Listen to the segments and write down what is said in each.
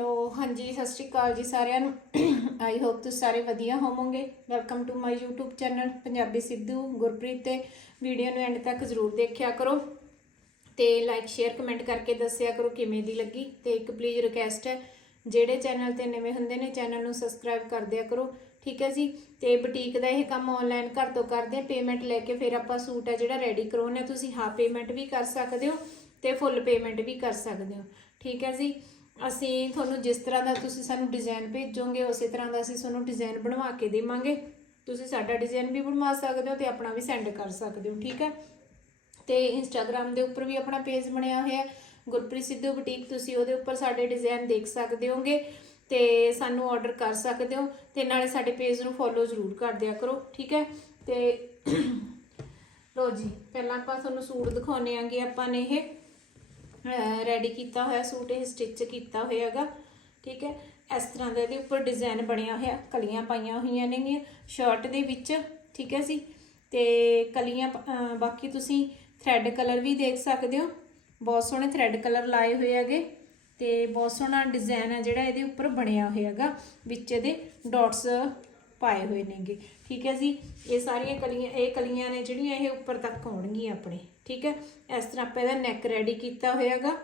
Hello, ਹਾਂਜੀ, ਸਤਿ ਸ਼੍ਰੀ ਅਕਾਲ ਜੀ ਸਾਰਿਆਂ ਨੂੰ। ਆਈ ਹੋਪ ਤੁਸੀਂ ਸਾਰੇ ਵਧੀਆ ਹੋਵੋਗੇ। Welcome to my YouTube channel, Punjabi Sidhu, Gurpreet ਤੇ ਵੀਡੀਓ ਨੂੰ ਐਂਡ ਤੱਕ ਜ਼ਰੂਰ ਦੇਖਿਆ ਕਰੋ ਤੇ ਲਾਈਕ ਸ਼ੇਅਰ ਕਮੈਂਟ ਕਰਕੇ ਦੱਸਿਆ ਕਰੋ ਕਿਵੇਂ ਦੀ ਲੱਗੀ। ਤੇ ਇੱਕ ਪਲੀਜ਼ ਰਿਕਵੈਸਟ ਹੈ, ਜਿਹੜੇ ਚੈਨਲ ਤੇ ਨਵੇਂ ਹੁੰਦੇ ਨੇ ਚੈਨਲ ਨੂੰ ਸਬਸਕ੍ਰਾਈਬ ਕਰ ਦਿਆ ਕਰੋ, ਠੀਕ ਹੈ ਜੀ? ਤੇ ਬੁਟੀਕ ਦਾ ਇਹ ਕੰਮ ਆਨਲਾਈਨ ਘਰ ਤੋਂ ਕਰਦੇ ਆ ਪੇਮੈਂਟ ਲੈ ਕੇ ਫਿਰ ਆਪਾਂ ਸੂਟ ਹੈ ਜਿਹੜਾ ਰੈਡੀ ਕਰਾਉਣਾ, ਤੁਸੀਂ ਹਾਫ ਪੇਮੈਂਟ ਵੀ ਕਰ ਸਕਦੇ ਹੋ ਤੇ ਫੁੱਲ ਪੇਮੈਂਟ ਵੀ ਕਰ ਸਕਦੇ ਹੋ, ਠੀਕ ਹੈ ਜੀ? ਅਸੀਂ ਤੁਹਾਨੂੰ ਜਿਸ ਤਰ੍ਹਾਂ ਦਾ ਤੁਸੀਂ ਸਾਨੂੰ ਡਿਜ਼ਾਈਨ ਭੇਜੋਗੇ, ਉਸੇ ਤਰ੍ਹਾਂ ਦਾ ਅਸੀਂ ਤੁਹਾਨੂੰ ਡਿਜ਼ਾਈਨ ਬਣਵਾ ਕੇ ਦੇਵਾਂਗੇ। ਤੁਸੀਂ ਸਾਡਾ ਡਿਜ਼ਾਈਨ ਵੀ ਬਣਵਾ ਸਕਦੇ ਹੋ ਤੇ ਆਪਣਾ ਵੀ ਸੈਂਡ ਕਰ ਸਕਦੇ ਹੋ, ਠੀਕ ਹੈ? ਤੇ ਇੰਸਟਾਗ੍ਰam ਦੇ ਉੱਪਰ ਵੀ ਆਪਣਾ ਪੇਜ ਬਣਿਆ ਹੋਇਆ ਹੈ। ਗੁਰਪ੍ਰੀਤ ਸਿੱਧੂ ਬੁਟੀਕ ਤੁਸੀਂ ਉਹਦੇ ਉੱਪਰ ਸਾਡੇ ਡਿਜ਼ਾਈਨ ਦੇਖ ਸਕਦੇ ਹੋਗੇ ਤੇ ਸਾਨੂੰ ਆਰਡਰ ਕਰ ਸਕਦੇ ਹੋ ਤੇ ਨਾਲੇ ਸਾਡੇ ਪੇਜ ਨੂੰ ਫੋਲੋ ਜ਼ਰੂਰ ਕਰ ਦਿਆ ਕਰੋ, ਠੀਕ ਹੈ? ਤੇ ਲੋ ਜੀ, ਪਹਿਲਾਂ ਆਪਾਂ ਤੁਹਾਨੂੰ ਸੂਟ ਦਿਖਾਉਣੇ ਆਂਗੇ ਆਪਾਂ ਨੇ ਇਹ। ਰੈਡੀ ਕੀਤਾ ਹੋਇਆ ਸੂਟ ਇਹ ਸਟਿਚ ਕੀਤਾ ਹੋਇਆਗਾ ਠੀਕ ਹੈ? ਇਸ ਤਰ੍ਹਾਂ ਦਾ ਇਹਦੇ ਉੱਪਰ ਡਿਜ਼ਾਈਨ ਬਣਿਆ ਹੋਇਆ ਕਲੀਆਂ ਪਾਈਆਂ ਹੋਈਆਂ ਨੇਗੀਆਂ ਸ਼ਰਟ ਦੇ ਵਿੱਚ ਠੀਕ ਹੈ ਜੀ? ਤੇ ਕਲੀਆਂ ਅਹ, ਬਾਕੀ ਤੁਸੀਂ ਥ੍ਰੈਡ ਕਲਰ ਵੀ ਦੇਖ ਸਕਦੇ ਹੋ। ਬਹੁਤ ਸੋਹਣੇ ਥ੍ਰੈਡ ਕਲਰ ਲਾਏ ਹੋਏ ਹੈਗੇ ਤੇ ਬਹੁਤ ਸੋਹਣਾ ਡਿਜ਼ਾਈਨ ਹੈ ਜਿਹੜਾ ਇਹਦੇ ਉੱਪਰ ਬਣਿਆ ਹੋਇਆ ਹੈਗਾ ਵਿੱਚ ਇਹਦੇ ਡਾਟਸ ਪਾਏ ਹੋਏ ਨੇਗੇ। ਠੀਕ ਹੈ ਜੀ? ਇਹ ਸਾਰੀਆਂ ਕਲੀਆਂ ਇਹ ਕਲੀਆਂ ਨੇ ਜਿਹੜੀਆਂ ਇਹ ਉੱਪਰ ਤੱਕ ਆਉਣਗੀਆਂ ਆਪਣੇ। ਠੀਕ ਹੈ? ਇਸ ਤਰ੍ਹਾਂ ਆਪਾਂ ਇਹਦਾ ਨੈਕ ਰੈਡੀ ਕੀਤਾ ਹੋਇਆਗਾ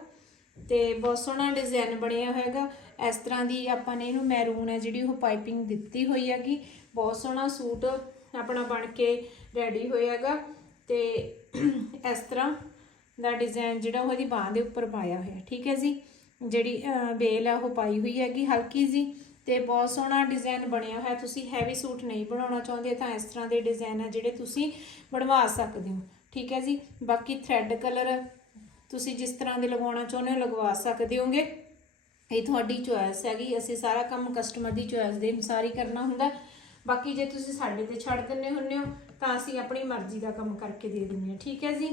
ਤੇ ਬਹੁਤ ਸੋਹਣਾ ਡਿਜ਼ਾਈਨ ਬਣਿਆ ਹੋਇਆਗਾ। ਇਸ ਤਰ੍ਹਾਂ ਦੀ ਆਪਾਂ ਨੇ ਇਹਨੂੰ ਮੈਰੂਨ ਹੈ ਜਿਹੜੀ ਉਹ ਪਾਈਪਿੰਗ ਦਿੱਤੀ ਹੋਈ ਹੈਗੀ। ਬਹੁਤ ਸੋਹਣਾ ਸੂਟ ਆਪਣਾ ਬਣ ਕੇ ਰੈਡੀ ਹੋਇਆਗਾ ਤੇ ਇਸ ਤਰ੍ਹਾਂ ਦਾ ਡਿਜ਼ਾਈਨ ਜਿਹੜਾ ਉਹ ਇਹਦੀ ਬਾਹ ਦੇ ਉੱਪਰ ਪਾਇਆ ਹੋਇਆ। ਠੀਕ ਹੈ ਜੀ? ਜਿਹੜੀ ਅਹ, ਬੇਲ ਆ ਉਹ ਪਾਈ ਹੋਈ ਹੈਗੀ ਹਲਕੀ ਜੀ। ਤੇ ਬਹੁਤ ਸੋਹਣਾ ਡਿਜ਼ਾਈਨ ਬਣਿਆ ਹੋਇਆ। ਤੁਸੀਂ ਹੈਵੀ ਸੂਟ ਨਹੀਂ ਬਣਾਉਣਾ ਚਾਹੁੰਦੇ ਤਾਂ ਇਸ ਤਰ੍ਹਾਂ ਦੇ ਡਿਜ਼ਾਈਨ ਆ ਜਿਹੜੇ ਤੁਸੀਂ ਬਣਵਾ ਸਕਦੇ ਹੋ। ਠੀਕ ਹੈ ਜੀ? ਬਾਕੀ ਥ੍ਰੈਡ ਕਲਰ ਤੁਸੀਂ ਜਿਸ ਤਰ੍ਹਾਂ ਦੇ ਲਗਾਉਣਾ ਚਾਹੁੰਦੇ ਹੋ ਲਗਵਾ ਸਕਦੇ ਹੋਗੇ। ਇਹ ਤੁਹਾਡੀ ਚੋਇਸ ਹੈਗੀ। ਅਸੀਂ ਸਾਰਾ ਕੰਮ ਕਸਟਮਰ ਦੀ ਚੋਇਸ ਦੇ ਅਨੁਸਾਰ ਹੀ ਕਰਨਾ ਹੁੰਦਾ। ਬਾਕੀ ਜੇ ਤੁਸੀਂ ਸਾਡੇ ਤੇ ਛੱਡ ਦਿੰਨੇ ਹੁੰਨੇ ਹੋ ਤਾਂ ਅਸੀਂ ਆਪਣੀ ਮਰਜ਼ੀ ਦਾ ਕੰਮ ਕਰਕੇ ਦੇ ਦਿੰਨੇ ਹਾਂ। ਠੀਕ ਹੈ ਜੀ?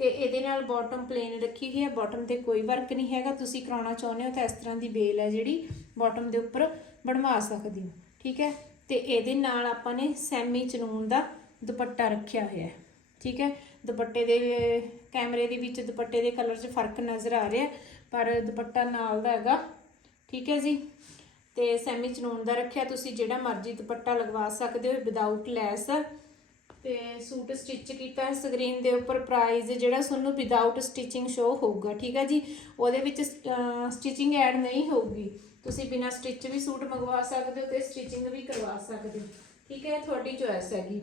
ਤੇ ਇਹਦੇ ਨਾਲ ਬਾਟਮ ਪਲੇਨ ਰੱਖੀ ਹੋਈ ਹੈ ਬਾਟਮ ਤੇ ਕੋਈ ਵਰਕ ਨਹੀਂ ਹੈਗਾ, ਤੁਸੀਂ ਕਰਾਉਣਾ ਚਾਹੁੰਦੇ ਹੋ ਤਾਂ ਇਸ ਤਰ੍ਹਾਂ ਦੀ ਬੇਲ ਹੈ ਜਿਹੜੀ ਬਾਟਮ ਦੇ ਉੱਪਰ ਬਣਵਾ ਸਕਦੇ ਹੋ, ਠੀਕ ਹੈ? ਤੇ ਇਹਦੇ ਨਾਲ ਆਪਾਂ ਨੇ ਸੈਮੀ ਚਨੂਨ ਦਾ ਦੁਪੱਟਾ ਰੱਖਿਆ ਹੋਇਆ ਹੈ, ਠੀਕ ਹੈ? ਦੁਪੱਟੇ ਦੇ, ਕੈਮਰੇ ਦੇ ਵਿੱਚ ਦੁਪੱਟੇ ਦੇ ਕਲਰ 'ਚ ਫ਼ਰਕ ਨਜ਼ਰ ਆ ਰਿਹਾ ਪਰ ਦੁਪੱਟਾ ਨਾਲ ਦਾ ਹੈਗਾ, ਠੀਕ ਹੈ ਜੀ? ਤੇ ਸੈਮੀ ਚਨੂਨ ਦਾ ਰੱਖਿਆ, ਤੁਸੀਂ ਜਿਹੜਾ ਮਰਜ਼ੀ ਦੁਪੱਟਾ ਲਗਵਾ ਸਕਦੇ ਹੋ ਵਿਦਆਊਟ ਲੈਸ ਤੇ ਸੂਟ ਸਟਿਚ ਕੀਤਾ ਹੈ ਸਕਰੀਨ ਦੇ ਉੱਪਰ ਪ੍ਰਾਈਸ ਜਿਹੜਾ ਤੁਹਾਨੂੰ ਵਿਦਆਊਟ ਸਟਿਚਿੰਗ ਸ਼ੋ ਹੋਊਗਾ, ਠੀਕ ਹੈ ਜੀ? ਉਹਦੇ ਵਿੱਚ ਸਟਿਚਿੰਗ ਐਡ ਨਹੀਂ ਹੋਊਗੀ। ਤੁਸੀਂ ਬਿਨਾ ਸਟਿਚ ਵੀ ਸੂਟ ਮੰਗਵਾ ਸਕਦੇ ਹੋ ਤੇ ਸਟਿਚਿੰਗ ਵੀ ਕਰਵਾ ਸਕਦੇ ਹੋ। ਠੀਕ ਹੈ ਤੁਹਾਡੀ ਚੋਇਸ ਹੈਗੀ।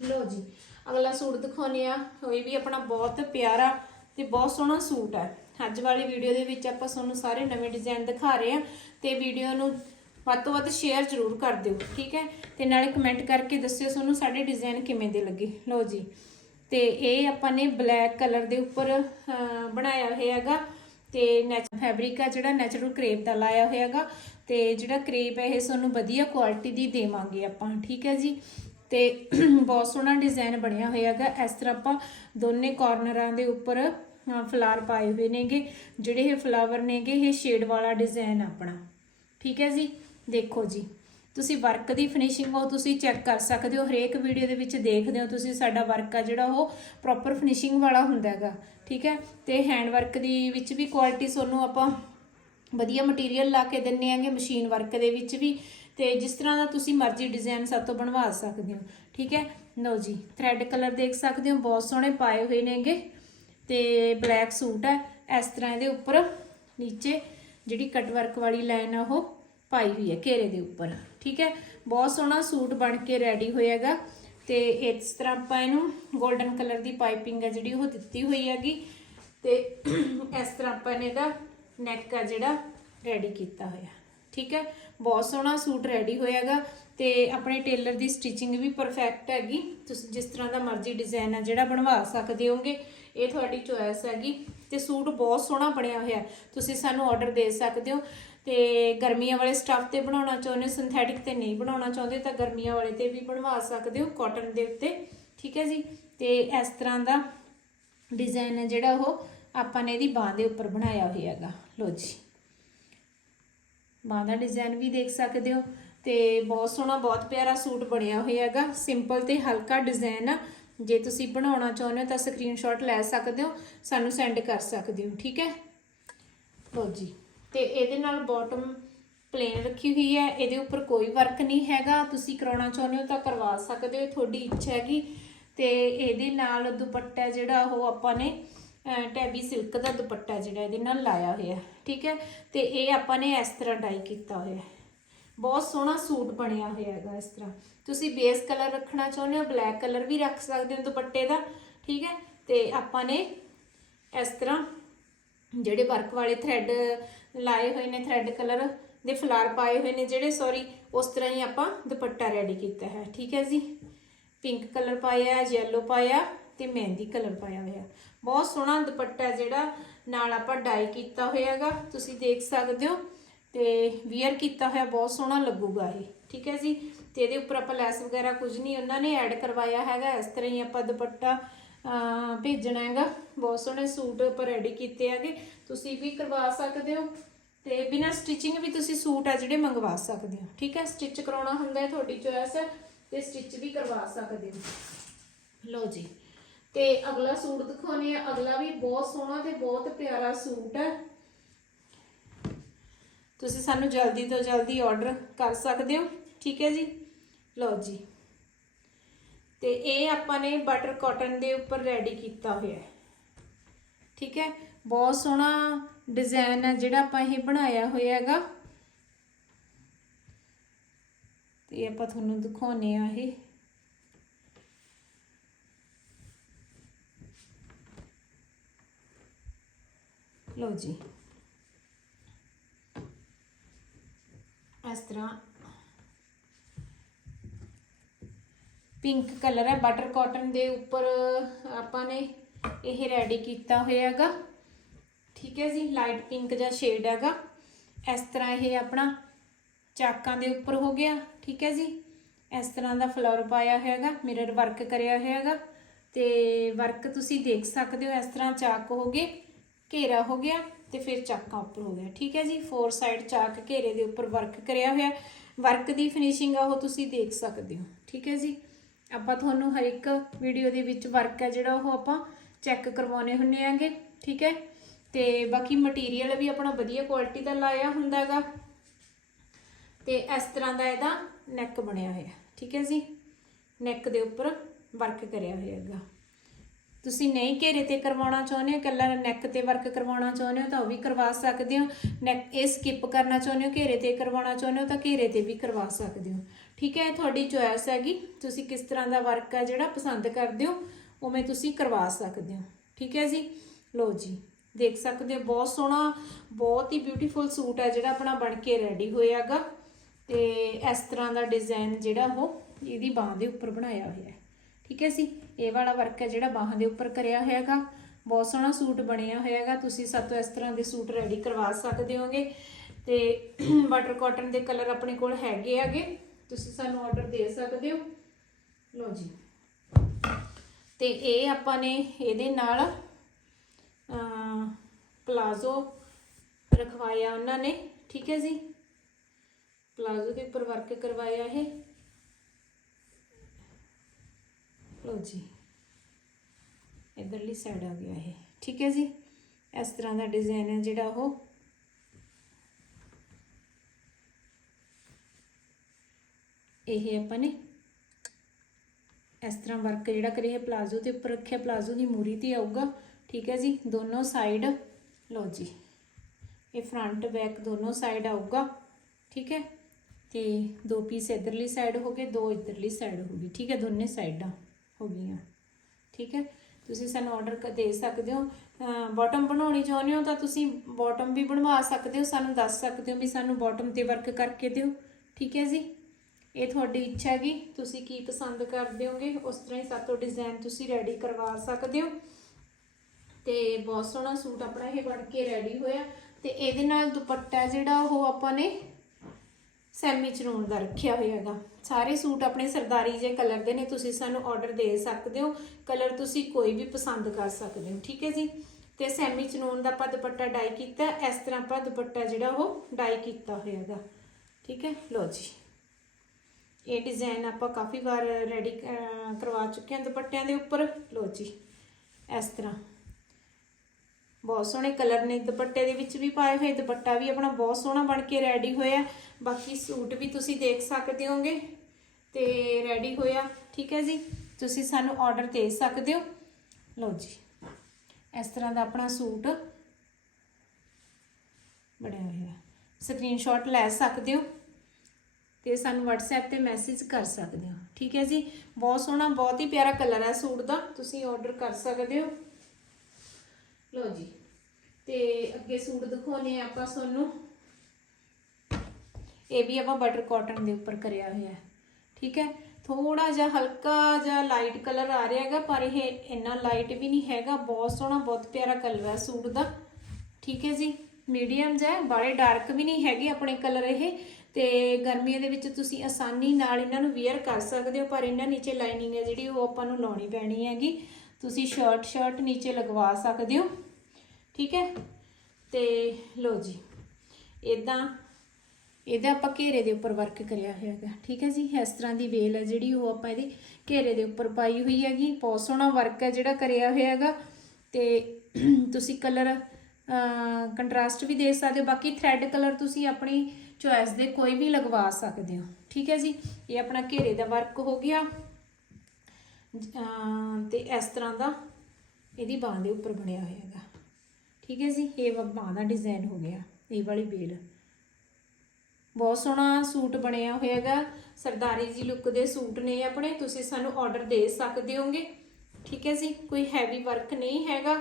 ਲੋ ਜੀ, ਅਗਲਾ ਸੂਟ ਦਿਖਾਉਨੇ ਆ ਹੋਈ ਵੀ ਆਪਣਾ ਬਹੁਤ ਪਿਆਰਾ ਤੇ ਬਹੁਤ ਸੋਹਣਾ ਸੂਟ ਹੈ। ਅੱਜ ਵਾਲੀ ਵੀਡੀਓ ਦੇ ਵਿੱਚ ਆਪਾਂ ਤੁਹਾਨੂੰ ਸਾਰੇ ਨਵੇਂ ਡਿਜ਼ਾਈਨ ਦਿਖਾ ਰਹੇ ਆ ਤੇ ਵੀਡੀਓ ਨੂੰ ਵੱਧ ਤੋਂ ਵੱਧ ਸ਼ੇਅਰ ਜ਼ਰੂਰ ਕਰ ਦਿਓ, ਠੀਕ ਹੈ? ਤੇ ਨਾਲੇ ਕਮੈਂਟ ਕਰਕੇ ਦੱਸਿਓ ਤੁਹਾਨੂੰ ਸਾਡੇ ਡਿਜ਼ਾਈਨ ਕਿਵੇਂ ਦੇ ਲੱਗੇ। ਲਓ ਜੀ, ਤੇ ਇਹ ਆਪਾਂ ਨੇ ਬਲੈਕ ਕਲਰ ਦੇ ਉੱਪਰ ਬਣਾਇਆ ਹੋਇਆ ਹੈਗਾ। ਤੇ ਨੈਚੁਰਲ ਫੈਬਰਿਕ ਆ ਜਿਹੜਾ ਨੈਚੁਰਲ ਕਰੇਪ ਦਾ ਲਾਇਆ ਹੋਇਆ ਹੈਗਾ। ਤੇ ਜਿਹੜਾ ਕਰੇਪ ਹੈ, ਇਹ ਤੁਹਾਨੂੰ ਵਧੀਆ ਕੁਆਲਿਟੀ ਦੀ ਦੇਵਾਂਗੇ ਆਪਾਂ, ਠੀਕ ਹੈ ਜੀ? ਤੇ ਬਹੁਤ ਸੋਹਣਾ ਡਿਜ਼ਾਈਨ ਬਣਿਆ ਹੋਇਆ ਹੈਗਾ। ਇਸ ਤਰ੍ਹਾਂ ਆਪਾਂ ਦੋਨੇ ਕਾਰਨਰਾਂ ਦੇ ਉੱਪਰ ਫਲਾਰ ਪਾਏ ਹੋਏ ਨੇਗੇ। ਜਿਹੜੇ ਇਹ ਫਲਾਵਰ ਨੇਗੇ, ਇਹ ਸ਼ੇਡ ਵਾਲਾ ਡਿਜ਼ਾਈਨ ਆਪਣਾ, ਠੀਕ ਹੈ ਜੀ? ਦੇਖੋ ਜੀ। ਤੁਸੀਂ ਵਰਕ ਦੀ ਫਿਨਿਸ਼ਿੰਗ ਉਹ ਤੁਸੀਂ ਚੈੱਕ ਕਰ ਸਕਦੇ ਹੋ। ਹਰੇਕ ਵੀਡੀਓ ਦੇ ਵਿੱਚ ਦੇਖਦੇ ਹੋ ਤੁਸੀਂ ਸਾਡਾ ਵਰਕ ਆ ਜਿਹੜਾ ਉਹ ਪ੍ਰੋਪਰ ਫਿਨਿਸ਼ਿੰਗ ਵਾਲਾ ਹੁੰਦਾ ਹੈਗਾ। ਠੀਕ ਹੈ? ਤੇ ਹੈਂਡ ਵਰਕ ਦੀ ਵਿੱਚ ਵੀ ਕੁਆਲਿਟੀ ਤੁਹਾਨੂੰ ਆਪਾਂ ਵਧੀਆ ਮਟੀਰੀਅਲ ਲਾ ਕੇ ਦਿੰਨੇ ਆਂਗੇ ਮਸ਼ੀਨ ਵਰਕ ਦੇ ਵਿੱਚ ਵੀ। ਤੇ ਜਿਸ ਤਰ੍ਹਾਂ ਦਾ ਤੁਸੀਂ ਮਰਜ਼ੀ ਡਿਜ਼ਾਈਨ ਸਾਡੇ ਤੋਂ ਬਣਵਾ ਸਕਦੇ ਹੋ। ਠੀਕ ਹੈ? ਲਓ ਜੀ ਥ੍ਰੈਡ ਕਲਰ ਦੇਖ ਸਕਦੇ ਹੋ। ਬਹੁਤ ਸੋਹਣੇ ਪਾਏ ਹੋਏ ਨੇਗੇ ਤੇ ਬਲੈਕ ਸੂਟ ਹੈ। ਇਸ ਤਰ੍ਹਾਂ ਇਹਦੇ ਉੱਪਰ ਨੀਚੇ ਜਿਹੜੀ ਕਟ ਵਰਕ ਵਾਲੀ ਲਾਈਨ ਆ ਉਹ ਪਾਈ ਹੋਈ ਹੈ ਘੇਰੇ ਦੇ ਉੱਪਰ। ਠੀਕ ਹੈ? ਬਹੁਤ ਸੋਹਣਾ ਸੂਟ ਬਣ ਕੇ ਰੈਡੀ ਹੋਇਆਗਾ। ਤੇ ਇਸ ਤਰ੍ਹਾਂ ਆਪਾਂ ਇਹਨੂੰ 골ਡਨ ਕਲਰ ਦੀ ਪਾਈਪਿੰਗ ਹੈ ਜਿਹੜੀ ਉਹ ਦਿੱਤੀ ਹੋਈ ਹੈਗੀ। ਤੇ ਇਸ ਤਰ੍ਹਾਂ ਆਪਾਂ ਨੇ ਇਹਦਾ ਨੈਕ ਆ ਜਿਹੜਾ ਰੈਡੀ ਕੀਤਾ ਹੋਇਆ। ਠੀਕ ਹੈ? ਬਹੁਤ ਸੋਹਣਾ ਸੂਟ ਰੈਡੀ ਹੋਇਆਗਾ। ਤੇ ਆਪਣੇ ਟੇਲਰ ਦੀ ਸਟਿਚਿੰਗ ਵੀ ਪਰਫੈਕਟ ਹੈਗੀ। ਤੁਸੀਂ ਜਿਸ ਤਰ੍ਹਾਂ ਦਾ ਮਰਜ਼ੀ ਡਿਜ਼ਾਈਨ ਆ ਜਿਹੜਾ ਬਣਵਾ ਸਕਦੇ ਹੋਗੇ ਇਹ ਤੁਹਾਡੀ ਚੋਇਸ ਹੈਗੀ। ਤੇ ਸੂਟ ਬਹੁਤ ਸੋਹਣਾ ਬਣਿਆ ਹੋਇਆ। ਤੁਸੀਂ ਸਾਨੂੰ ਆਰਡਰ ਦੇ ਸਕਦੇ ਹੋ। ਤੇ ਗਰਮੀਆਂ ਵਾਲੇ ਸਟੱਫ ਤੇ ਬਣਾਉਣਾ ਚਾਹੁੰਦੇ ਹੋ ਸਿੰਥੈਟਿਕ ਤੇ ਨਹੀਂ ਬਣਾਉਣਾ ਚਾਹੁੰਦੇ, ਤਾਂ ਗਰਮੀਆਂ ਵਾਲੇ ਤੇ ਵੀ ਬਣਵਾ ਸਕਦੇ ਹੋ ਕਾਟਨ ਦੇ ਉੱਤੇ, ਠੀਕ ਹੈ ਜੀ? ਤੇ ਇਸ ਤਰ੍ਹਾਂ ਦਾ ਡਿਜ਼ਾਈਨ ਹੈ ਜਿਹੜਾ ਉਹ ਆਪਾਂ ਨੇ ਇਹਦੀ ਬਾਹ ਦੇ ਉੱਪਰ ਬਣਾਇਆ ਹੋਇਆ ਹੈਗਾ। ਲੋ ਜੀ। ਬਾਹ ਦਾ ਡਿਜ਼ਾਈਨ ਵੀ ਦੇਖ ਸਕਦੇ ਹੋ ਤੇ ਬਹੁਤ ਸੋਹਣਾ, ਬਹੁਤ ਪਿਆਰਾ ਸੂਟ ਬਣਿਆ ਹੋਇਆ ਹੈਗਾ। ਸਿੰਪਲ ਤੇ ਹਲਕਾ ਡਿਜ਼ਾਈਨ ਆ। ਜੇ ਤੁਸੀਂ ਬਣਾਉਣਾ ਚਾਹੁੰਦੇ ਹੋ ਤਾਂ ਸਕਰੀਨਸ਼ਾਟ ਲੈ ਸਕਦੇ ਹੋ, ਸਾਨੂੰ ਸੈਂਡ ਕਰ ਸਕਦੇ ਹੋ, ਠੀਕ ਹੈ? ਲੋ ਜੀ। ਤੇ ਇਹਦੇ ਨਾਲ ਬਾਟਮ ਪਲੇਨ ਰੱਖੀ ਹੋਈ ਹੈ। ਇਹਦੇ ਉੱਪਰ ਕੋਈ ਵਰਕ ਨਹੀਂ ਹੈਗਾ। ਤੁਸੀਂ ਕਰਾਉਣਾ ਚਾਹੁੰਦੇ ਹੋ ਤਾਂ ਕਰਵਾ ਸਕਦੇ ਹੋ। ਤੁਹਾਡੀ ਇੱਛਾ ਹੈਗੀ। ਤੇ ਇਹਦੇ ਨਾਲ ਦੁਪੱਟਾ ਜਿਹੜਾ ਉਹ ਆਪਾਂ ਨੇ ਟੈਬੀ ਸਿਲਕ ਦਾ ਦੁਪੱਟਾ ਜਿਹੜਾ ਇਹਦੇ ਨਾਲ ਲਾਇਆ ਹੋਇਆ। ਠੀਕ ਹੈ? ਤੇ ਇਹ ਆਪਾਂ ਨੇ ਇਸ ਤਰ੍ਹਾਂ ਡਾਈ ਕੀਤਾ ਹੋਇਆ ਬਹੁਤ ਸੋਹਣਾ ਸੂਟ ਬਣਿਆ ਹੋਇਆ ਹੈਗਾ ਇਸ ਤਰ੍ਹਾਂ। ਤੁਸੀਂ ਬੇਸ ਕਲਰ ਰੱਖਣਾ ਚਾਹੁੰਦੇ ਹੋ ਬਲੈਕ ਕਲਰ ਵੀ ਰੱਖ ਸਕਦੇ ਹੋ ਦੁਪੱਟੇ ਦਾ। ਠੀਕ ਹੈ? ਤੇ ਆਪਾਂ ਨੇ ਇਸ ਤਰ੍ਹਾਂ ਜਿਹੜੇ ਵਰਕ ਵਾਲੇ ਥ੍ਰੈਡ ਲਾਏ ਹੋਏ ਨੇ ਥ੍ਰੈਡ ਕਲਰ ਦੇ ਫਲਾਰ ਪਾਏ ਹੋਏ ਨੇ ਜਿਹੜੇ ਸੌਰੀ ਉਸ ਤਰ੍ਹਾਂ ਹੀ ਆਪਾਂ ਦੁਪੱਟਾ ਰੈਡੀ ਕੀਤਾ ਹੈ, ਠੀਕ ਹੈ ਜੀ? ਪਿੰਕ ਕਲਰ ਪਾਇਆ ਹੈ ਯੈਲੋ ਪਾਇਆ ਤੇ ਮਹਿੰਦੀ ਕਲਰ ਪਾਇਆ ਹੋਇਆ ਬਹੁਤ ਸੋਹਣਾ ਦੁਪੱਟਾ ਜਿਹੜਾ, ਨਾਲ ਆਪਾਂ ਡਾਈ ਕੀਤਾ ਹੋਇਆਗਾ ਤੁਸੀਂ ਦੇਖ ਸਕਦੇ ਹੋ ਤੇ ਵੀਅਰ ਕੀਤਾ ਹੋਇਆ, ਬਹੁਤ ਸੋਹਣਾ ਲੱਗੂਗਾ ਇਹ, ਠੀਕ ਹੈ ਜੀ? ਤੇ ਇਹਦੇ ਉੱਪਰ ਆਪਾਂ ਲੈਸ ਵਗੈਰਾ ਕੁਝ ਨਹੀਂ, ਉਹਨਾਂ ਨੇ ਐਡ ਕਰਵਾਇਆ ਹੈਗਾ, ਇਸ ਤਰ੍ਹਾਂ ਹੀ ਆਪਾਂ ਦੁਪੱਟਾ ਭੇਜਣਾ ਹੈਗਾ। ਬਹੁਤ ਸੋਹਣੇ ਸੂਟ ਆਪਾਂ ਰੈਡੀ ਕੀਤੇ ਹੈਗੇ। ਤੁਸੀਂ ਵੀ ਕਰਵਾ ਸਕਦੇ ਹੋ। ਤੇ ਬਿਨਾ ਸਟਿਚਿੰਗ ਵੀ ਤੁਸੀਂ ਸੂਟ ਆ ਜਿਹੜੇ ਮੰਗਵਾ ਸਕਦੇ ਹੋ। ਠੀਕ ਹੈ? ਸਟਿਚ ਕਰਾਉਣਾ ਹੁੰਦਾ ਹੈ ਤੁਹਾਡੀ ਚੋਇਸ ਹੈ ਤੇ ਸਟਿਚ ਵੀ ਕਰਵਾ ਸਕਦੇ ਹੋ। ਲਓ ਜੀ। ਤੇ ਅਗਲਾ ਸੂਟ ਦਿਖਾਉਣੇ ਆ ਅਗਲਾ ਵੀ ਬਹੁਤ ਸੋਹਣਾ ਤੇ ਬਹੁਤ ਪਿਆਰਾ ਸੂਟ ਹੈ। ਤੁਸੀਂ ਸਾਨੂੰ ਜਲਦੀ ਤੋਂ ਜਲਦੀ ਆਰਡਰ ਕਰ ਸਕਦੇ ਹੋ। ਠੀਕ ਹੈ ਜੀ? ਲਓ ਜੀ। ਤੇ ਇਹ ਆਪਾਂ ਨੇ ਬਟਰ ਕਾਟਨ ਦੇ ਉੱਪਰ ਰੈਡੀ ਕੀਤਾ ਹੋਇਆ ਹੈ। ਠੀਕ ਹੈ? ਬਹੁਤ ਸੋਹਣਾ ਡਿਜ਼ਾਈਨ ਹੈ ਜਿਹੜਾ ਆਪਾਂ ਇਹ ਬਣਾਇਆ ਹੋਇਆ ਹੈਗਾ। ਤੇ ਆਪਾਂ ਤੁਹਾਨੂੰ ਦਿਖਾਉਨੇ ਆ ਇਹ। ਲਓ ਜੀ। ਇਸ ਤਰ੍ਹਾਂ ਪਿੰਕ ਕਲਰ ਹੈ ਬਟਰ ਕਾਟਨ ਦੇ ਉੱਪਰ ਆਪਾਂ ਨੇ ਇਹ ਰੈਡੀ ਕੀਤਾ ਹੋਇਆ ਹੈਗਾ। ਠੀਕ ਹੈ ਜੀ ਲਾਈਟ ਪਿੰਕ ਜਾਂ ਸ਼ੇਡ ਹੈਗਾ। ਇਸ ਤਰ੍ਹਾਂ ਇਹ ਆਪਣਾ ਚਾਕਾਂ ਦੇ ਉੱਪਰ ਹੋ ਗਿਆ। ਠੀਕ ਹੈ ਜੀ, ਇਸ ਤਰ੍ਹਾਂ ਦਾ ਫਲਾਵਰ ਪਾਇਆ ਹੋਇਆ ਹੈਗਾ ਮਿਰਰ ਵਰਕ ਕਰਿਆ ਹੋਇਆ ਹੈਗਾ। ਤੇ ਵਰਕ ਤੁਸੀਂ ਦੇਖ ਸਕਦੇ ਹੋ, ਇਸ ਤਰ੍ਹਾਂ ਚਾਕ ਹੋ ਗਏ, ਘੇਰਾ ਹੋ ਗਿਆ ਤੇ ਫਿਰ ਚਾਕਾਂ ਉੱਪਰ ਹੋ ਗਿਆ। ਠੀਕ ਹੈ ਜੀ ਫੋਰ ਸਾਈਡ ਚਾਕ ਘੇਰੇ ਦੇ ਉੱਪਰ ਵਰਕ ਕਰਿਆ ਹੋਇਆ। ਵਰਕ ਦੀ ਫਿਨਿਸ਼ਿੰਗ ਆ, ਉਹ ਤੁਸੀਂ ਦੇਖ ਸਕਦੇ ਹੋ। ਠੀਕ ਹੈ ਜੀ ਆਪਾਂ ਤੁਹਾਨੂੰ ਹਰ ਇੱਕ ਵੀਡੀਓ ਦੇ ਵਿੱਚ ਵਰਕ ਹੈ ਜਿਹੜਾ ਉਹ ਆਪਾਂ ਚੈੱਕ ਕਰਵਾਉਣੇ ਹੁੰਨੇ ਆਂਗੇ ਠੀਕ ਹੈ? ਤੇ ਬਾਕੀ ਮਟੀਰੀਅਲ ਵੀ ਆਪਣਾ ਵਧੀਆ ਕੁਆਲਿਟੀ ਦਾ ਲਾਇਆ ਹੁੰਦਾ ਹੈਗਾ। ਤੇ ਇਸ ਤਰ੍ਹਾਂ ਦਾ ਇਹਦਾ ਨੈਕ ਬਣਿਆ ਹੋਇਆ, ਠੀਕ ਹੈ ਜੀ? ਨੈਕ ਦੇ ਉੱਪਰ ਵਰਕ ਕਰਿਆ ਹੋਇਆ ਹੈਗਾ। ਤੁਸੀਂ ਨਹੀਂ ਘੇਰੇ ਤੇ ਕਰਵਾਉਣਾ ਚਾਹੁੰਦੇ ਹੋ, ਇਕੱਲਾ ਨੈਕ ਤੇ ਵਰਕ ਕਰਵਾਉਣਾ ਚਾਹੁੰਦੇ ਹੋ ਤਾਂ ਉਹ ਵੀ ਕਰਵਾ ਸਕਦੇ ਹੋ। ਨੈਕ ਇਹ ਸਕਿਪ ਕਰਨਾ ਚਾਹੁੰਦੇ ਹੋ, ਘੇਰੇ ਤੇ ਕਰਵਾਉਣਾ ਚਾਹੁੰਦੇ ਹੋ ਤਾਂ ਘੇਰੇ ਤੇ ਵੀ ਕਰਵਾ ਸਕਦੇ ਹੋ। ਠੀਕ ਹੈ ਇਹ ਤੁਹਾਡੀ ਚੋਇਸ ਹੈਗੀ। ਤੁਸੀਂ ਕਿਸ ਤਰ੍ਹਾਂ ਦਾ ਵਰਕ ਹੈ ਜਿਹੜਾ ਪਸੰਦ ਕਰਦੇ ਹੋ, ਉਵੇਂ ਤੁਸੀਂ ਕਰਵਾ ਸਕਦੇ ਹੋ। ਠੀਕ ਹੈ ਜੀ? ਲਓ ਜੀ, ਦੇਖ ਸਕਦੇ ਹੋ, ਬਹੁਤ ਸੋਹਣਾ, ਬਹੁਤ ਹੀ ਬਿਊਟੀਫੁਲ ਸੂਟ ਹੈ ਜਿਹੜਾ ਆਪਣਾ ਬਣ ਕੇ ਰੈਡੀ ਹੋਇਆਗਾ। ਤੇ ਇਸ ਤਰ੍ਹਾਂ ਦਾ ਡਿਜ਼ਾਈਨ ਜਿਹੜਾ ਉਹ ਇਹਦੀ ਬਾਹ ਦੇ ਉੱਪਰ ਬਣਾਇਆ ਹੋਇਆ ਹੈ। ਠੀਕ ਹੈ ਜੀ? ਇਹ ਵਾਲਾ ਵਰਕ ਹੈ ਜਿਹੜਾ ਬਾਹਾਂ ਦੇ ਉੱਪਰ ਕਰਿਆ ਹੋਇਆਗਾ। ਬਹੁਤ ਸੋਹਣਾ ਸੂਟ ਬਣਿਆ ਹੋਇਆਗਾ। ਤੁਸੀਂ ਸਾਤੋਂ ਇਸ ਤਰ੍ਹਾਂ ਦੇ ਸੂਟ ਰੈਡੀ ਕਰਵਾ ਸਕਦੇ ਹੋਗੇ। ਤੇ ਬਟਰ ਕਾਟਨ ਦੇ ਕਲਰ ਆਪਣੇ ਕੋਲ ਹੈਗੇ ਆਗੇ ਤੁਸੀਂ ਸਾਨੂੰ ਆਰਡਰ ਦੇ ਸਕਦੇ ਹੋ? ਲਓ ਜੀ। ਤੇ ਇਹ ਆਪਾਂ ਨੇ ਇਹਦੇ ਨਾਲ ਪਲਾਜ਼ੋ ਰਖਵਾਇਆ ਉਹਨਾਂ ਨੇ, ਠੀਕ ਹੈ ਜੀ? ਪਲਾਜ਼ੋ ਦੇ ਉੱਪਰ ਵਰਕ ਕਰਵਾਇਆ ਇਹ। ਲਓ ਜੀ। ਇਧਰਲੀ ਸਾਈਡ ਆ ਗਿਆ ਇਹ, ਠੀਕ ਹੈ ਜੀ? ਇਸ ਤਰ੍ਹਾਂ ਦਾ ਡਿਜ਼ਾਈਨ ਹੈ ਜਿਹੜਾ ਉਹ। ਇਹ ਆਪਾਂ ਨੇ ਇਸ ਤਰ੍ਹਾਂ ਵਰਕ ਜਿਹੜਾ ਕਰੀਏ ਪਲਾਜ਼ੋ ਦੇ ਉੱਪਰ ਰੱਖਿਆ ਪਲਾਜ਼ੋ ਦੀ ਮੂਰੀ ਤੇ ਆਊਗਾ, ਠੀਕ ਹੈ ਜੀ, ਦੋਨੋਂ ਸਾਈਡ ਲਓ ਜੀ, ਇਹ ਫਰੰਟ ਬੈਕ ਦੋਨੋਂ ਸਾਈਡ ਆਊਗਾ, ਠੀਕ ਹੈ, ਤੇ ਦੋ ਪੀਸ ਇਧਰਲੀ ਸਾਈਡ ਹੋ ਗਏ, ਦੋ ਇਧਰਲੀ ਸਾਈਡ ਹੋ ਗਈ, ਠੀਕ ਹੈ, ਦੋਨੇ ਸਾਈਡਾਂ ਹੋ ਗਈਆਂ, ਠੀਕ ਹੈ, ਤੁਸੀਂ ਸਾਨੂੰ ਆਰਡਰ ਦੇ ਸਕਦੇ ਹੋ ਬਾਟਮ ਬਣਾਉਣੀ ਚਾਹੁੰਦੇ ਹੋ ਤਾਂ ਤੁਸੀਂ ਬਾਟਮ ਵੀ ਬਣਵਾ ਸਕਦੇ ਹੋ, ਸਾਨੂੰ ਦੱਸ ਸਕਦੇ ਹੋ ਵੀ ਸਾਨੂੰ ਬਾਟਮ ਤੇ ਵਰਕ ਕਰਕੇ ਦਿਓ, ਠੀਕ ਹੈ ਜੀ ਇਹ ਤੁਹਾਡੀ ਇੱਛਾ ਹੈਗੀ, ਤੁਸੀਂ ਕੀ ਪਸੰਦ ਕਰਦੇ ਹੋਗੇ? ਉਸ ਤਰ੍ਹਾਂ ਹੀ ਸਾਤੋਂ ਡਿਜ਼ਾਈਨ ਤੁਸੀਂ ਰੈਡੀ ਕਰਵਾ ਸਕਦੇ ਹੋ। ਤੇ ਬਹੁਤ ਸੋਹਣਾ ਸੂਟ ਆਪਣਾ ਇਹ ਬਣ ਕੇ ਰੈਡੀ ਹੋਇਆ। ਤੇ ਇਹਦੇ ਨਾਲ ਦੁਪੱਟਾ ਜਿਹੜਾ ਉਹ ਆਪਾਂ ਨੇ ਸੈਮੀ ਚਨੂਨ ਦਾ ਰੱਖਿਆ ਹੋਇਆ ਹੈਗਾ। ਸਾਰੇ ਸੂਟ ਆਪਣੇ ਸਰਦਾਰੀ ਜੇ ਕਲਰ ਦੇ ਨੇ, ਤੁਸੀਂ ਸਾਨੂੰ ਆਰਡਰ ਦੇ ਸਕਦੇ ਹੋ। ਕਲਰ ਤੁਸੀਂ ਕੋਈ ਵੀ ਪਸੰਦ ਕਰ ਸਕਦੇ ਹੋ, ਠੀਕ ਹੈ ਜੀ? ਤੇ ਸੈਮੀ ਚਨੂਨ ਦਾ ਆਪਾਂ ਦੁਪੱਟਾ ਡਾਈ ਕੀਤਾ। ਇਸ ਤਰ੍ਹਾਂ ਆਪਾਂ ਦੁਪੱਟਾ ਜਿਹੜਾ ਉਹ ਡਾਈ ਕੀਤਾ ਹੋਇਆ ਹੈਗਾ। ਠੀਕ ਹੈ? ਲਓ ਜੀ। ਇਹ ਡਿਜ਼ਾਈਨ ਆਪਾਂ ਕਾਫੀ ਵਾਰ ਰੈਡੀ ਕਰਵਾ ਚੁੱਕੇ ਹਾਂ, ਦੁਪੱਟਿਆਂ ਦੇ ਉੱਪਰ। ਲਓ ਜੀ, ਇਸ ਤਰ੍ਹਾਂ। ਬਹੁਤ ਸੋਹਣੇ ਕਲਰ ਨੇ, ਦੁਪੱਟੇ ਦੇ ਵਿੱਚ ਵੀ ਪਾਏ ਹੋਏ, ਦੁਪੱਟਾ ਵੀ ਆਪਣਾ ਬਹੁਤ ਸੋਹਣਾ ਬਣ ਕੇ ਰੈਡੀ ਹੋਇਆ। ਬਾਕੀ ਸੂਟ ਵੀ ਤੁਸੀਂ ਦੇਖ ਸਕਦੇ ਹੋਗੇ ਤੇ ਰੈਡੀ ਹੋਇਆ, ਠੀਕ ਹੈ ਜੀ? ਤੁਸੀਂ ਸਾਨੂੰ ਆਰਡਰ ਦੇ ਸਕਦੇ ਹੋ। ਲਓ ਜੀ, ਇਸ ਤਰ੍ਹਾਂ ਦਾ ਆਪਣਾ ਸੂਟ ਬਣਿਆ ਹੋਇਆ। ਸਕਰੀਨਸ਼ਾਟ ਲੈ ਸਕਦੇ ਹੋ। ਤੇ ਸਾਨੂੰ WhatsApp ਤੇ ਮੈਸੇਜ ਕਰ ਸਕਦੇ ਹੋ। ਠੀਕ ਹੈ ਜੀ? ਬਹੁਤ ਸੋਹਣਾ, ਬਹੁਤ ਹੀ ਪਿਆਰਾ ਕਲਰ ਹੈ ਸੂਟ ਦਾ। ਤੁਸੀਂ ਆਰਡਰ ਕਰ ਸਕਦੇ ਹੋ। ਲਓ ਜੀ। ਤੇ ਅੱਗੇ ਸੂਟ ਦਿਖਾਉਨੇ ਆ ਆਪਾਂ ਤੁਹਾਨੂੰ। ਇਹ ਵੀ ਆਪਾਂ ਬਟਰ ਕਾਟਨ ਦੇ ਉੱਪਰ ਕਰਿਆ ਹੋਇਆ ਹੈ। ਠੀਕ ਹੈ? ਥੋੜਾ ਜਿਹਾ ਹਲਕਾ ਜਿਹਾ ਲਾਈਟ ਕਲਰ ਆ ਰਿਹਾ ਹੈਗਾ, ਪਰ ਇਹ ਇੰਨਾ ਲਾਈਟ ਵੀ ਨਹੀਂ ਹੈਗਾ। ਬਹੁਤ ਸੋਹਣਾ, ਬਹੁਤ ਪਿਆਰਾ ਕਲਰ ਹੈ ਸੂਟ ਦਾ। ਠੀਕ ਹੈ ਜੀ? ਮੀਡੀਅਮ ਜਿਹਾ ਬਾਲੇ ਡਾਰਕ ਵੀ ਨਹੀਂ ਹੈਗੇ ਆਪਣੇ ਕਲਰ ਇਹ। ਤੇ ਗਰਮੀਆਂ ਦੇ ਵਿੱਚ ਤੁਸੀਂ ਆਸਾਨੀ ਨਾਲ ਇਹਨਾਂ ਨੂੰ ਵੇਅਰ ਕਰ ਸਕਦੇ ਹੋ, ਪਰ ਇਹਨਾਂ ਨੀਚੇ ਲਾਈਨਿੰਗ ਹੈ ਜਿਹੜੀ ਉਹ ਆਪਾਂ ਨੂੰ ਲਾਉਣੀ ਪੈਣੀ ਹੈਗੀ। ਤੁਸੀਂ ਸ਼ਰਟ ਸ਼ਰਟ ਨੀਚੇ ਲਗਵਾ ਸਕਦੇ ਹੋ। ਠੀਕ ਹੈ? ਤੇ ਲਓ ਜੀ ਇਦਾਂ ਇਹਦਾ ਆਪਾਂ ਘੇਰੇ ਦੇ ਉੱਪਰ ਵਰਕ ਕਰਿਆ ਹੋਇਆ ਹੈਗਾ। ਠੀਕ ਹੈ ਜੀ? ਇਸ ਤਰ੍ਹਾਂ ਦੀ ਵੇਲ ਹੈ ਜਿਹੜੀ ਉਹ ਆਪਾਂ ਇਹਦੇ ਘੇਰੇ ਦੇ ਉੱਪਰ ਪਾਈ ਹੋਈ ਹੈਗੀ। ਬਹੁਤ ਸੋਹਣਾ ਵਰਕ ਹੈ ਜਿਹੜਾ ਕਰਿਆ ਹੋਇਆ ਹੈਗਾ। ਤੇ ਤੁਸੀਂ ਕਲਰ ਕੰਟਰਾਸਟ ਵੀ ਦੇ ਸਕਦੇ ਹੋ। ਬਾਕੀ ਥ੍ਰੈਡ ਕਲਰ ਤੁਸੀਂ ਆਪਣੀ ਚੋਇਸ ਦੇ ਕੋਈ ਵੀ ਲਗਵਾ ਸਕਦੇ ਹੋ। ਠੀਕ ਹੈ ਜੀ? ਇਹ ਆਪਣਾ ਘੇਰੇ ਦਾ ਵਰਕ ਹੋ ਗਿਆ। ਅਮ ਤੇ ਇਸ ਤਰ੍ਹਾਂ ਦਾ ਇਹਦੀ ਬਾਹ ਦੇ ਉੱਪਰ ਬਣਿਆ ਹੋਇਆ ਹੈਗਾ। ਠੀਕ ਹੈ ਜੀ? ਇਹ ਬਾਹ ਦਾ ਡਿਜ਼ਾਈਨ ਹੋ ਗਿਆ। ਇਹ ਵਾਲੀ ਬੇਲ ਬਹੁਤ ਸੋਹਣਾ ਸੂਟ ਬਣਿਆ ਹੋਇਆ ਹੈਗਾ। ਸਰਦਾਰੀ ਜੀ ਲੁੱਕ ਦੇ ਸੂਟ ਨੇ ਆਪਣੇ। ਤੁਸੀਂ ਸਾਨੂੰ ਆਰਡਰ ਦੇ ਸਕਦੇ ਹੋਗੇ। ਠੀਕ ਹੈ ਜੀ? ਕੋਈ ਹੈਵੀ ਵਰਕ ਨਹੀਂ ਹੈਗਾ।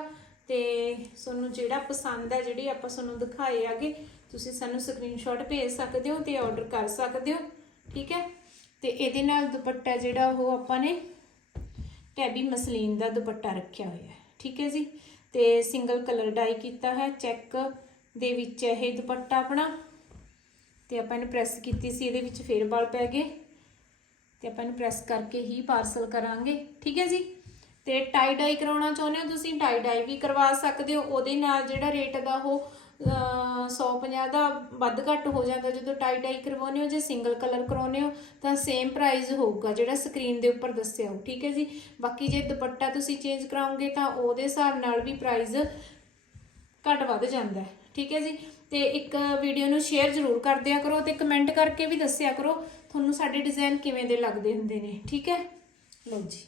ਤੇ ਤੁਹਾਨੂੰ ਜਿਹੜਾ ਪਸੰਦ ਹੈ, ਜਿਹੜੀ ਆਪਾਂ ਤੁਹਾਨੂੰ ਦਿਖਾਏ ਆਗੇ ਤੁਸੀਂ ਸਾਨੂੰ ਸਕਰੀਨਸ਼ਾਟ ਭੇਜ ਸਕਦੇ ਹੋ ਤੇ ਆਰਡਰ ਕਰ ਸਕਦੇ ਹੋ, ਠੀਕ ਹੈ? ਤੇ ਇਹਦੇ ਨਾਲ ਦੁਪੱਟਾ ਜਿਹੜਾ ਉਹ ਆਪਾਂ ਨੇ ਟੈਬੀ ਮਸਲੀਨ ਦਾ ਦੁਪੱਟਾ ਰੱਖਿਆ ਹੋਇਆ ਹੈ, ਠੀਕ ਹੈ ਜੀ? ਤੇ ਸਿੰਗਲ ਕਲਰ ਡਾਈ ਕੀਤਾ ਹੈ ਚੈੱਕ ਦੇ ਵਿੱਚ ਇਹ ਦੁਪੱਟਾ ਆਪਣਾ। ਤੇ ਆਪਾਂ ਇਹਨੂੰ ਪ੍ਰੈਸ ਕੀਤੀ ਸੀ, ਇਹਦੇ ਵਿੱਚ ਫੇਰ ਬਲ ਪੈ ਗਏ। ਤੇ ਆਪਾਂ ਇਹਨੂੰ ਪ੍ਰੈਸ ਕਰਕੇ ਹੀ ਪਾਰਸਲ ਕਰਾਂਗੇ, ਠੀਕ ਹੈ ਜੀ? ਤੇ ਟਾਈ ਡਾਈ ਕਰਾਉਣਾ ਚਾਹੁੰਦੇ ਹੋ ਤੁਸੀਂ ਟਾਈ ਡਾਈ ਵੀ ਕਰਵਾ ਸਕਦੇ ਹੋ। ਉਹਦੇ ਨਾਲ ਜਿਹੜਾ ਰੇਟ ਦਾ ਉਹ 150 ਦਾ ਵੱਧ ਘੱਟ ਹੋ ਜਾਂਦਾ, ਜਦੋਂ ਟਾਈ ਟਾਈ ਕਰਵਾਉਂਦੇ ਹੋ ਜੇ ਸਿੰਗਲ ਕਲਰ ਕਰਾਉਂਦੇ ਹੋ, ਤਾਂ ਸੇਮ ਪ੍ਰਾਈਸ ਹੋਊਗਾ, ਜਿਹੜਾ ਸਕਰੀਨ ਦੇ ਉੱਪਰ ਦੱਸਿਆ ਹੋ ਠੀਕ ਹੈ ਜੀ? ਬਾਕੀ ਜੇ ਦੁਪੱਟਾ ਤੁਸੀਂ ਚੇਂਜ ਕਰਾਉਂਗੇ ਤਾਂ ਉਹਦੇ ਹਿਸਾਬ ਨਾਲ ਵੀ ਪ੍ਰਾਈਸ ਘੱਟ ਵੱਧ ਜਾਂਦਾ ਹੈ ਠੀਕ ਹੈ ਜੀ? ਤੇ ਇੱਕ ਵੀਡੀਓ ਨੂੰ ਸ਼ੇਅਰ ਜ਼ਰੂਰ ਕਰ ਦਿਆ ਕਰੋ ਤੇ ਕਮੈਂਟ ਕਰਕੇ ਵੀ ਦੱਸਿਆ ਕਰੋ, ਤੁਹਾਨੂੰ ਸਾਡੇ ਡਿਜ਼ਾਈਨ ਕਿਵੇਂ ਦੇ ਲੱਗਦੇ ਹੁੰਦੇ ਨੇ, ਠੀਕ ਹੈ? ਲਓ ਜੀ।